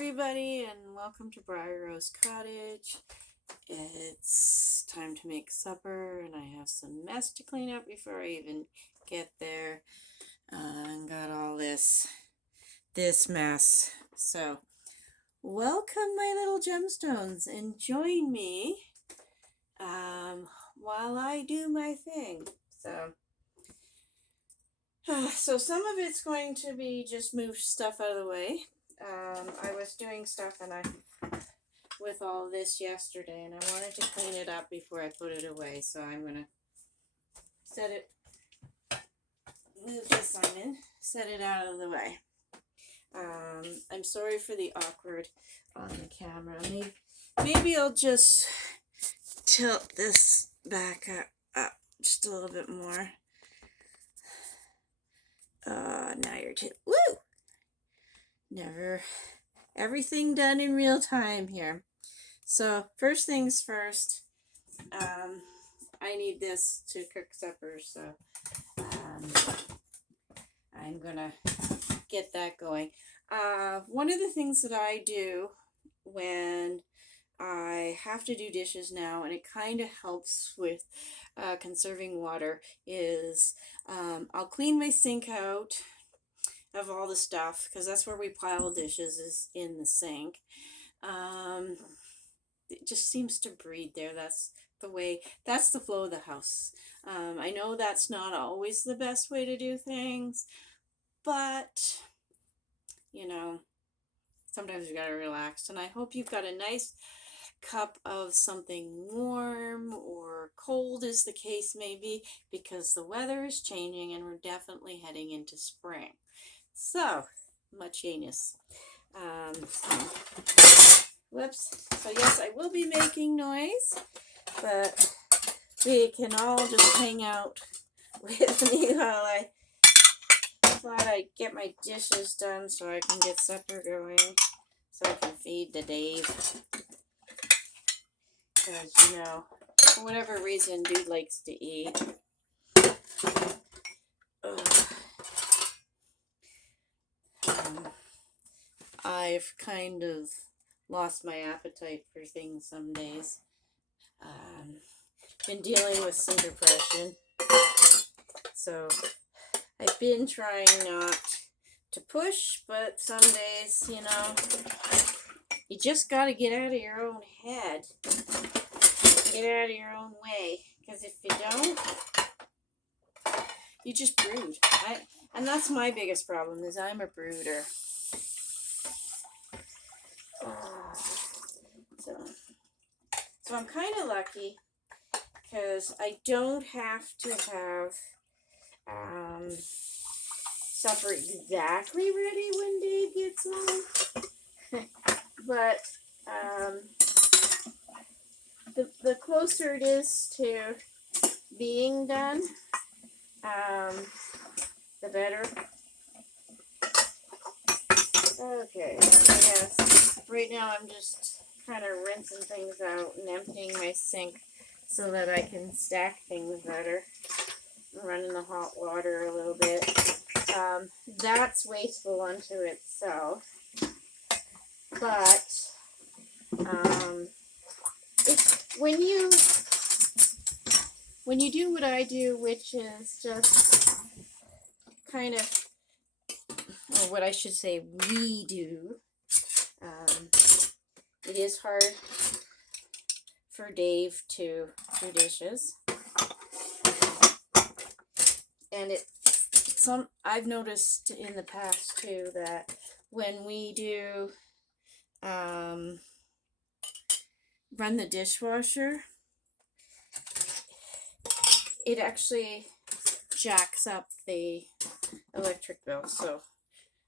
everybody, and welcome to Briar Rose Cottage. It's time to make supper, and I have some mess to clean up before I even get there. And got all this mess. So, welcome, my little gemstones, and join me while I do my thing. So some of it's going to be just move stuff out of the way. I was doing stuff with all this yesterday, and I wanted to clean it up before I put it away. So I'm gonna move this on set it out of the way. I'm sorry for the awkward on the camera. Maybe I'll just tilt this back up just a little bit more. Now you're woo! Never everything done in real time here. So first things first, I need this to cook supper, so I'm gonna get that going. One of the things that I do when I have to do dishes now, and it kind of helps with conserving water, is I'll clean my sink out of all the stuff, because that's where we pile dishes, is in the sink. It just seems to breed there. That's the flow of the house. I know that's not always the best way to do things, but sometimes you gotta relax. And I hope you've got a nice cup of something warm or cold, as the case may be, because the weather is changing and we're definitely heading into spring. So, much-anus. Whoops. So yes, I will be making noise, but we can all just hang out with me while I thought I'd get my dishes done so I can get supper going, so I can feed the Dave. Because, for whatever reason, dude likes to eat. I've kind of lost my appetite for things some days. Been dealing with some depression. So I've been trying not to push, but some days, you just got to get out of your own head. Get out of your own way. Because if you don't, you just brood. And that's my biggest problem, is I'm a brooder. So I'm kind of lucky, because I don't have to have supper exactly ready when Dave gets home. But the closer it is to being done, the better. Okay, I guess right now I'm just kind of rinsing things out and emptying my sink so that I can stack things better. Running the hot water a little bit. That's wasteful unto itself. But when you do what I do, which is just kind of, or what I should say we do, it is hard for Dave to do dishes. And I've noticed in the past too that when we do run the dishwasher, it actually jacks up the electric bill, so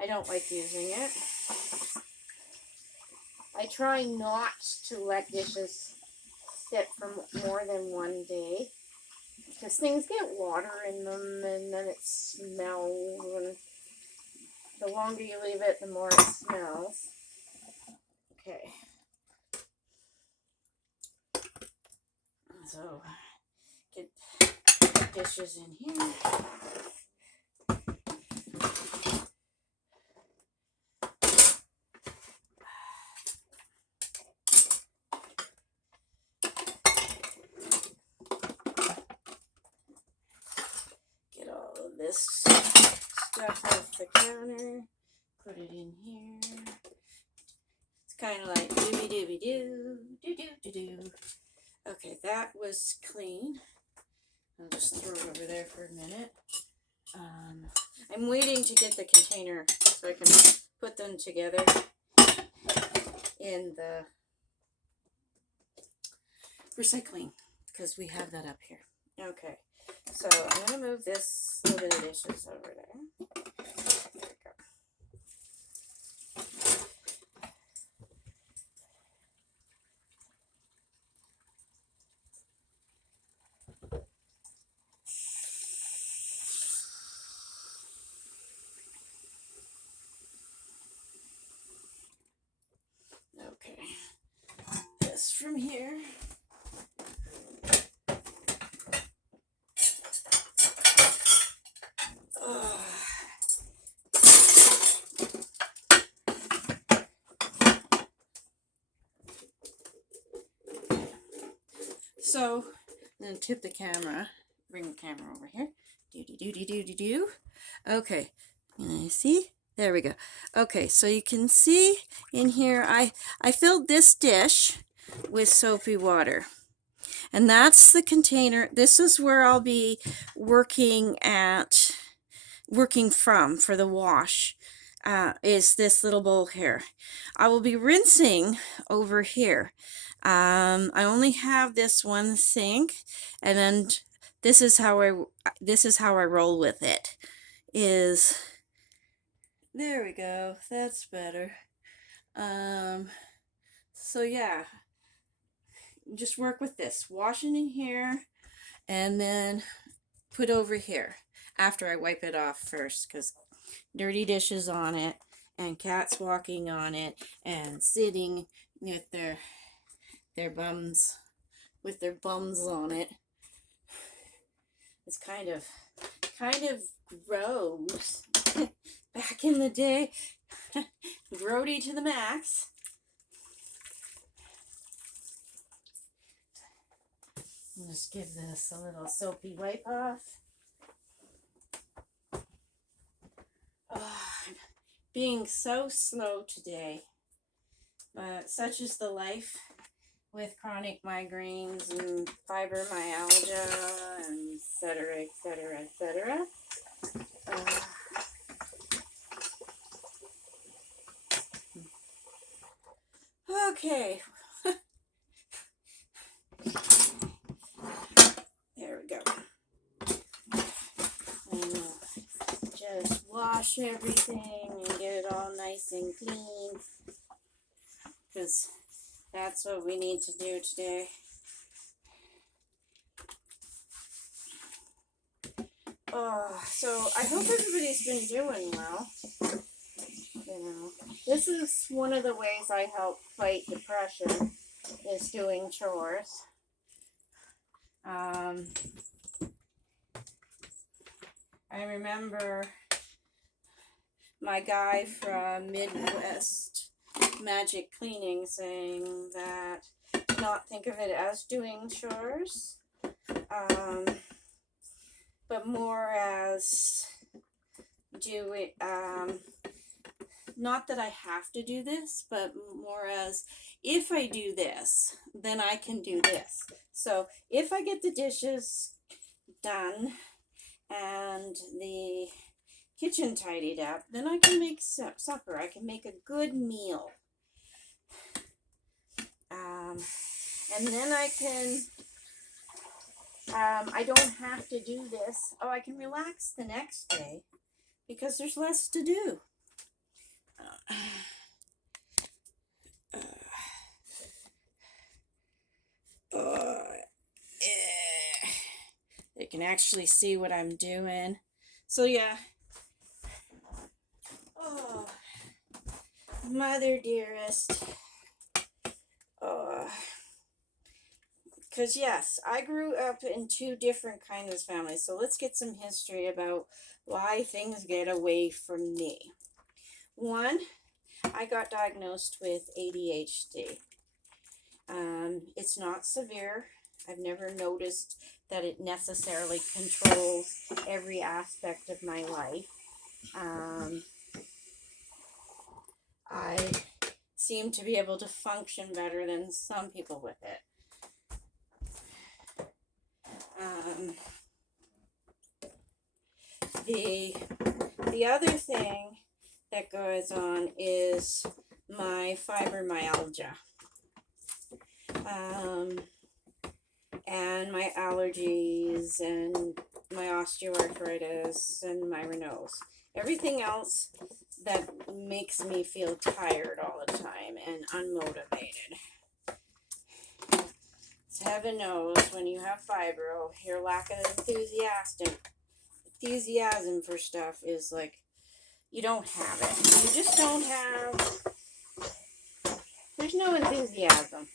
I don't like using it. I try not to let dishes sit for more than one day, because things get water in them, and then it smells, and the longer you leave it, the more it smells. Okay. So, get dishes in here. stuff off the counter, put it in here. It's kind of like dooby dooby doo, doo doo doo doo. Okay, that was clean. I'll just throw it over there for a minute. I'm waiting to get the container so I can put them together in the recycling, because we have that up here. Okay, so I'm going to move this little bit of dishes over there. There we go. Okay, this from here. So, I'm going to tip the camera, bring the camera over here. Do. Okay, and see? There we go. Okay, so you can see in here, I filled this dish with soapy water. And that's the container. This is where I'll be working from for the wash. Is this little bowl here. I will be rinsing over here. I only have this one sink, and then this is how I roll with it. There we go. That's better. So yeah, just work with this. Washing in here, and then put over here after I wipe it off first, because dirty dishes on it, and cats walking on it, and sitting with their bums on it. It's kind of gross. Back in the day, grody to the max. I'll just give this a little soapy wipe off. Oh, I'm being so slow today, but such is the life with chronic migraines and fibromyalgia and etc. Okay. There we go. And just wash everything and get it all nice and clean, because that's what we need to do today. So I hope everybody's been doing well. This is one of the ways I help fight depression, is doing chores. I remember my guy from Midwest Magic Cleaning saying that not think of it as doing chores, but more as do it, not that I have to do this, but more as if I do this, then I can do this. So if I get the dishes done and the kitchen tidied up, then I can make supper. I can make a good meal. And then I can, I don't have to do this. Oh, I can relax the next day because there's less to do. They can actually see what I'm doing. So yeah. Oh, mother dearest. Because yes, I grew up in two different kinds of families. So let's get some history about why things get away from me. One, I got diagnosed with ADHD. It's not severe. I've never noticed that it necessarily controls every aspect of my life. I seem to be able to function better than some people with it. The other thing that goes on is my fibromyalgia, and my allergies and my osteoarthritis and my Raynaud's. Everything else that makes me feel tired all the time and unmotivated. So heaven knows when you have fibro, your lack of enthusiasm for stuff is like you don't have it. You just don't have. There's no enthusiasm.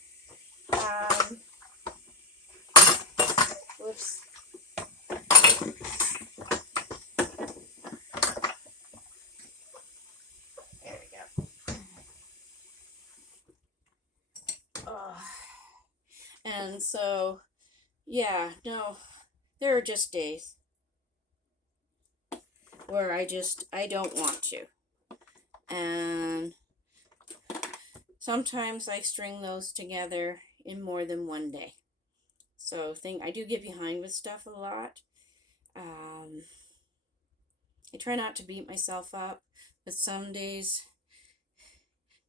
Whoops. There we go. And so, yeah, no, there are just days where I don't want to. And sometimes I string those together in more than one day. So I do get behind with stuff a lot. I try not to beat myself up, but some days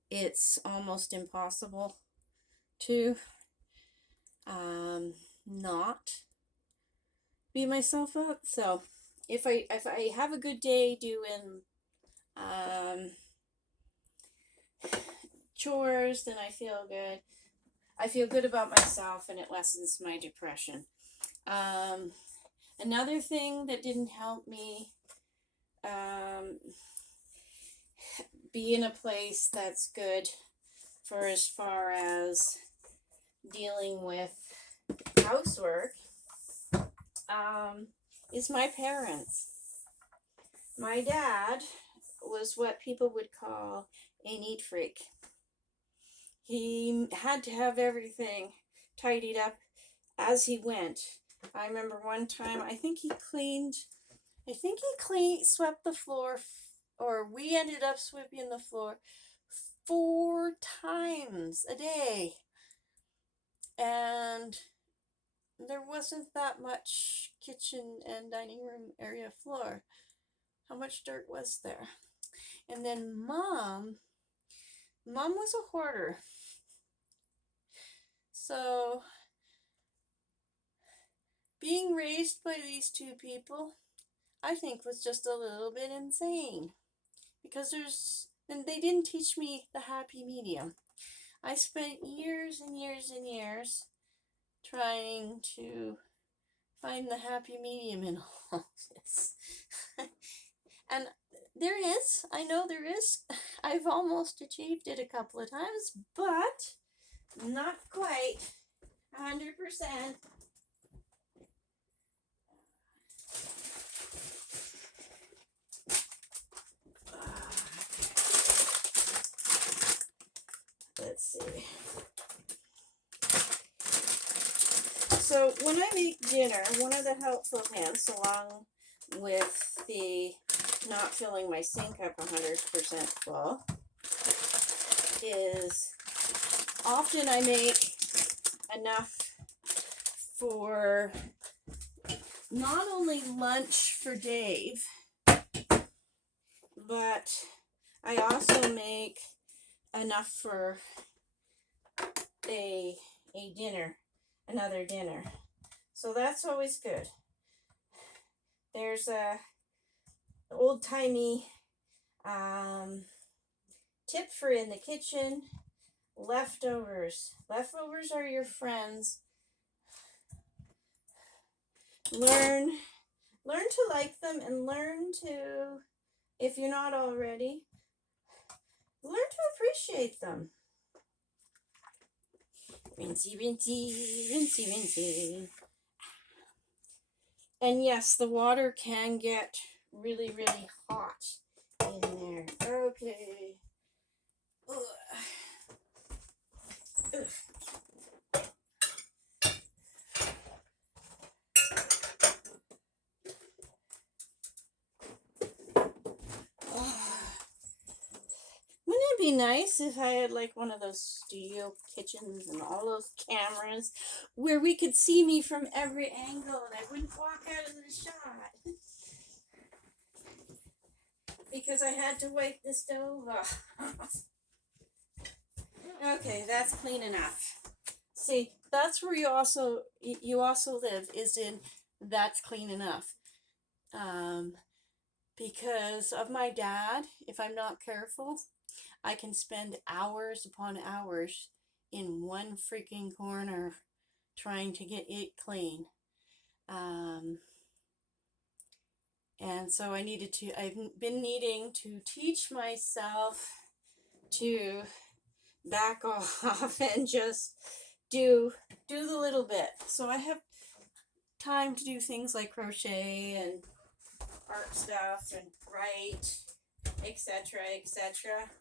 it's almost impossible to not beat myself up. So if I have a good day doing chores, then I feel good. I feel good about myself, and it lessens my depression. Another thing that didn't help me be in a place that's good for as far as dealing with housework is my parents. My dad was what people would call a neat freak. He had to have everything tidied up as he went. I remember one time, I think he swept the floor, or we ended up sweeping the floor 4 times a day. And there wasn't that much kitchen and dining room area floor. How much dirt was there? And then Mom was a hoarder. So being raised by these two people, I think, was just a little bit insane. Because they didn't teach me the happy medium. I spent years and years and years trying to find the happy medium in all this. And I know there is. I've almost achieved it a couple of times, but not quite 100%. Let's see. So when I make dinner, one of the helpful hints, along with the not filling my sink up 100% full, is often I make enough for not only lunch for Dave, but I also make enough for a dinner, another dinner. So that's always good. There's a old-timey tip for in the kitchen: leftovers. Leftovers are your friends. Learn to like them, and learn to, if you're not already, learn to appreciate them. Rinsey, rinsey, rinsey, rinsey. And yes, the water can get really, really hot in there. Okay. Ugh. Ugh. be nice if I had like one of those studio kitchens and all those cameras where we could see me from every angle and I wouldn't walk out of the shot because I had to wipe the stove off. Okay, that's clean enough. See, that's where you also live, is in that's clean enough. Because of my dad, if I'm not careful, I can spend hours upon hours in one freaking corner trying to get it clean. And so I've been needing to teach myself to back off and just do the little bit. So I have time to do things like crochet and art stuff and write, etc., etc.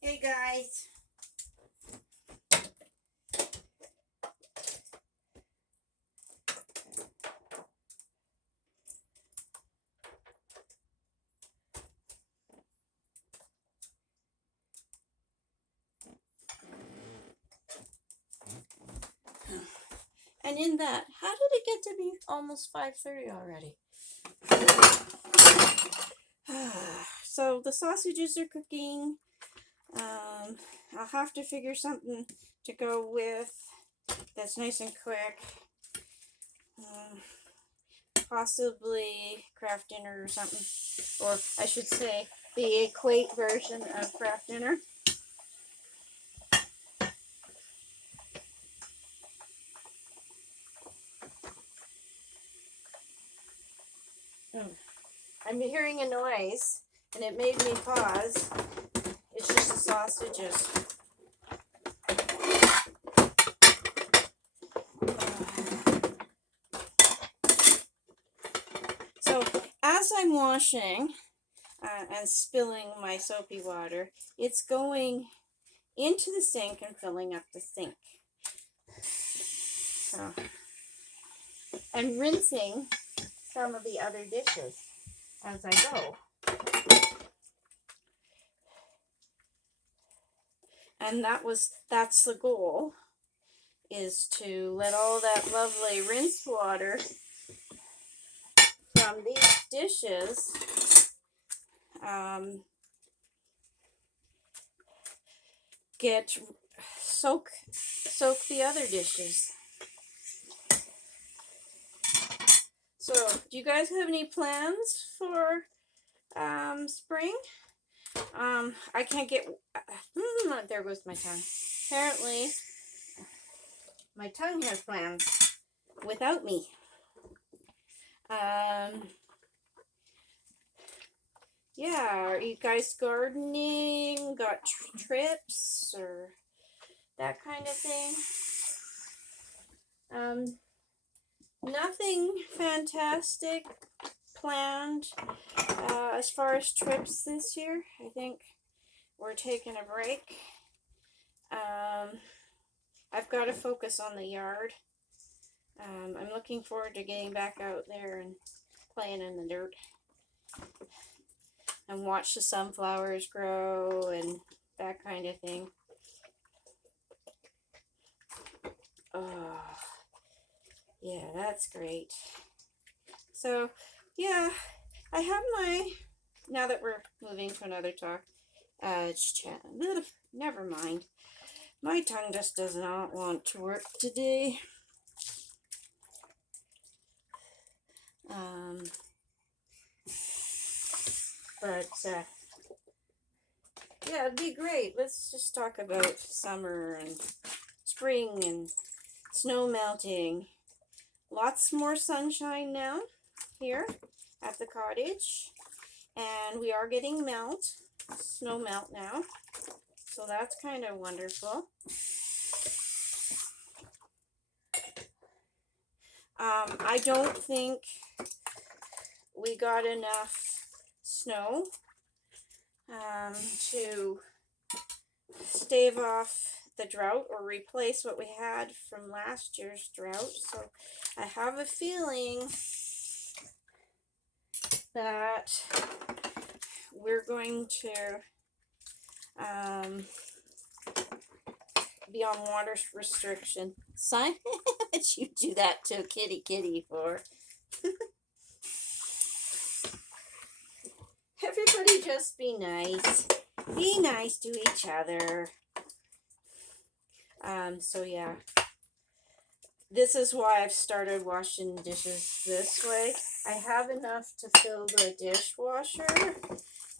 Hey guys. And in that, how did it get to be almost 5:30 already? So the sausages are cooking. I'll have to figure something to go with that's nice and quick. Possibly Kraft Dinner or something. Or I should say the Equate version of Kraft Dinner. I'm hearing a noise and it made me pause. It's just the sausages. So as I'm washing and spilling my soapy water, it's going into the sink and filling up the sink. So, and rinsing some of the other dishes as I go. And that's the goal, is to let all that lovely rinse water from these dishes soak the other dishes. So, do you guys have any plans for spring? I can't get. There goes my tongue. Apparently, my tongue has plans without me. Yeah, are you guys gardening? Got trips or that kind of thing? Nothing fantastic planned as far as trips this year. I think we're taking a break. I've got to focus on the yard. I'm looking forward to getting back out there and playing in the dirt and watch the sunflowers grow and that kind of thing. Oh, yeah, that's great. So, yeah, I have now that we're moving to another talk, never mind. My tongue just does not want to work today. Yeah, it'd be great. Let's just talk about summer and spring and snow melting. Lots more sunshine now here at the cottage. And we are getting snow melt now. So that's kind of wonderful. I don't think we got enough snow to stave off the drought or replace what we had from last year's drought. So I have a feeling that we're going to be on water restriction. Simon, what you do that to kitty for? Everybody just be nice. Be nice to each other. So yeah. This is why I've started washing dishes this way. I have enough to fill the dishwasher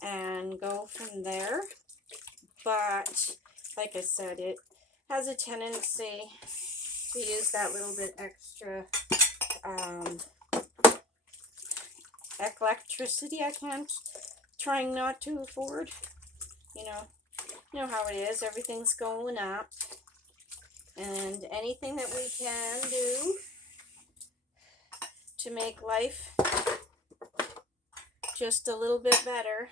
and go from there. But, like I said, it has a tendency to use that little bit extra electricity I can't, trying not to afford. You know how it is. Everything's going up. And anything that we can do to make life just a little bit better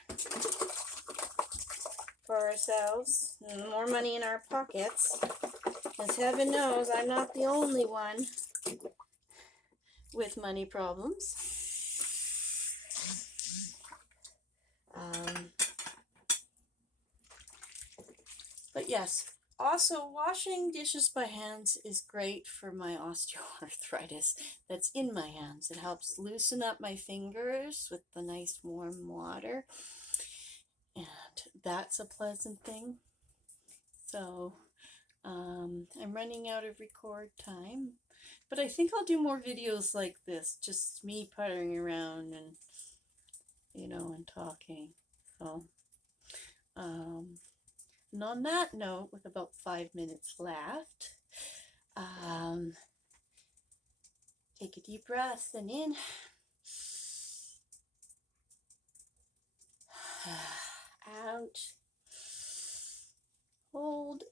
for ourselves and more money in our pockets, because heaven knows I'm not the only one with money problems. But yes, also washing dishes by hands is great for my osteoarthritis that's in my hands. It helps loosen up my fingers with the nice warm water, and that's a pleasant thing. So I'm running out of record time, but I think I'll do more videos like this, just me puttering around and and talking. So and on that note, with about 5 minutes left, take a deep breath and in, out, hold,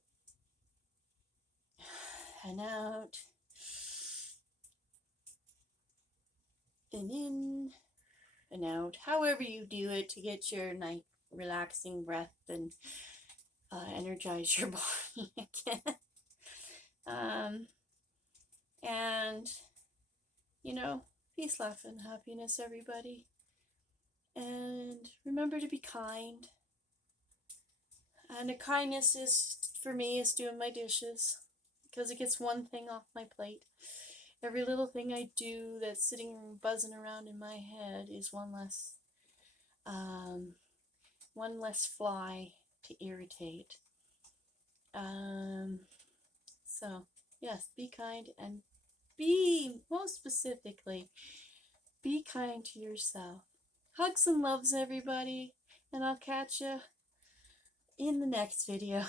and out, and in, and out. However you do it to get your nice relaxing breath and energize your body again. And peace, love, and happiness, everybody. And remember to be kind. And a kindness for me, is doing my dishes, because it gets one thing off my plate. Every little thing I do that's sitting buzzing around in my head is one less fly to irritate. So yes, be kind, and most specifically, be kind to yourself. Hugs and loves, everybody, and I'll catch you in the next video.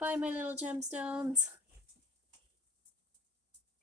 Bye, my little gemstones.